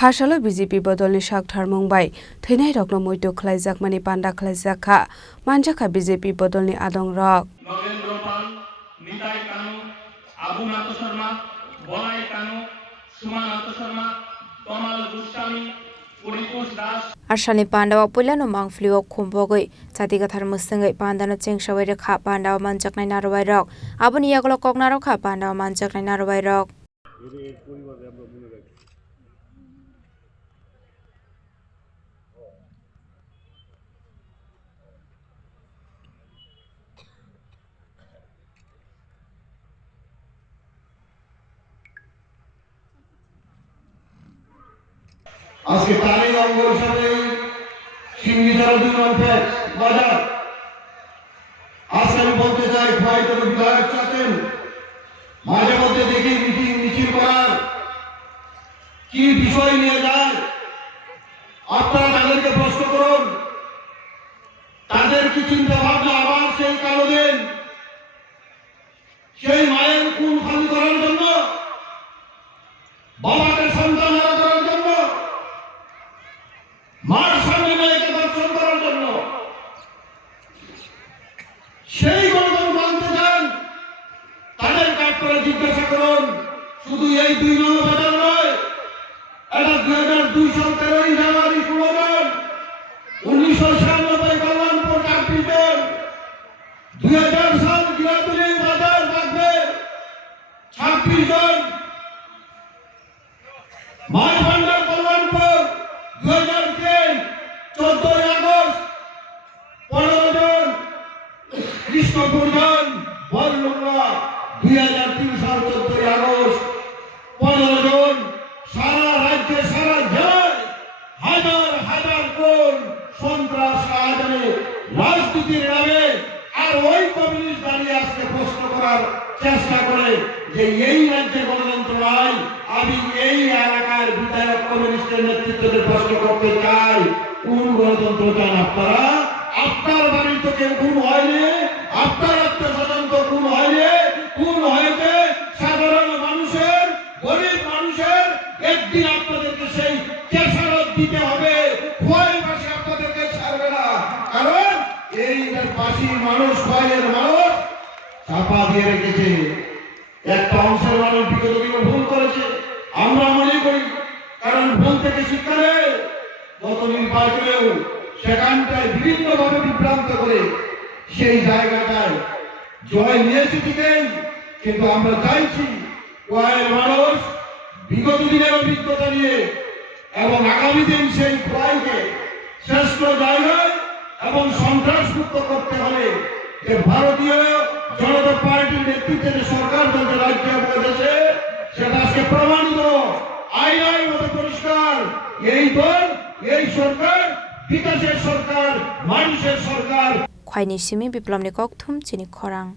फार्सालो BJP बदलनि सागथार मुंबाय थैनाय रकनो मयतो खलायजाकमानि panda खलायजाखा मानजाखा BJP बदलनि आदं रक नगेन्द्र पाल निताई कानू आबू नाथ शर्मा बलाई कानू सुमा नाथ शर्मा कमल गोस्वामी पुरितोष दास Arshani Pandawa Pulano Mangfliok Kumbogoi, Satikathar Musangai, Pandana Chengshaway Ka Pandawa Manjaknai Narwai Rock, Abuni Yaglo Kognaro Pandawa Manjaknai Narwai Rock. আজকে তারই অঙ্গর সাথে সিঙ্গিজার দুই বাজার আজকে আমি বলতে চাই হয়তো বিধায়ক চাচ্ছেন মাঝে মধ্যে দেখি মিছিল করার কি বিষয় নিয়ে যায় আপনারা তাদেরকে প্রশ্ন করুন তাদের কি চিন্তা ভাবনা আবার সেই কালো দিন সেই মায়ের খুন খালি করার জন্য বাবাকে সন্তান করার জন্য মার সামনে মেয়েকে দর্শন করার জন্য সেই গণতন্ত্র আনতে চান তাদেরকে আপনারা জিজ্ঞাসা করুন শুধু এই 2 নম্বর বাজার নয় এটা 2002 সাল 13 জানুয়ারি 16 জন 1996 কল্যাণপুর কাটপিট জন 2000 সাল গিরাতুলি বাজার বাগবে 26 জন মাই ভান্ডার কল্যাণপুর 2003 14 আগস্ট 15 জন কৃষ্ণপুর জন বরলুঙ্গা 2003 সাল 14 আগস্ট 15 জন সারা রাজ্যে সারা জেলায় হাজার হাজার কোন সন্ত্রাস আয়োজনে রাজনীতির নামে আর ওই কমিউনিস্ট দাঁড়িয়ে আজকে প্রশ্ন করার চেষ্টা করে যে এই রাজ্যে গণতন্ত্র নাই আমি এই এলাকার বিধায়ক কমিউনিস্টের নেতৃত্বে প্রশ্ন করতে চাই কোন গণতন্ত্র চান আপনারা আপনার বাড়ির তো কেউ খুন হয়নি আপনার আত্মস্বজন তো খুন হয়নি খুন হয়েছে সাধারণ মানুষের গরিব মানুষের একদিন আপনাদেরকে সেই খেসারত দিতে হবে খোয়াই পাশে আপনাদেরকে ছাড়বে না কারণ এই পাশির মানুষ খোয়াইয়ের মানুষ চাপা দিয়ে রেখেছে একটা অংশের মানুষ বিগত দিনে ভুল করেছে আমরা মনে করি কারণ ভুল থেকে শিক্ষা নেই গত নির্বাচনেও সেখানটায় বিভিন্নভাবে বিভ্রান্ত করে সেই জায়গাটায় জয় নিয়েছে ঠিকই কিন্তু আমরা চাইছি খোয়াইয়ের মানুষ বিগত দিনের অভিজ্ঞতা নিয়ে এবং আগামী দিন সেই খোয়াইকে শ্রেষ্ঠ জায়গায় এবং সন্ত্রাসমুক্ত করতে হলে যে ভারতীয় জনতা পার্টির নেতৃত্বে যে সরকার চলছে রাজ্য এবং দেশে সেটা আজকে প্রমাণিত আইনের মতো পরিষ্কার এই দল এই সরকার বিকাশের সরকার মানুষের সরকার Khwaini Simi Biplomni Kokthum Chini Khorang.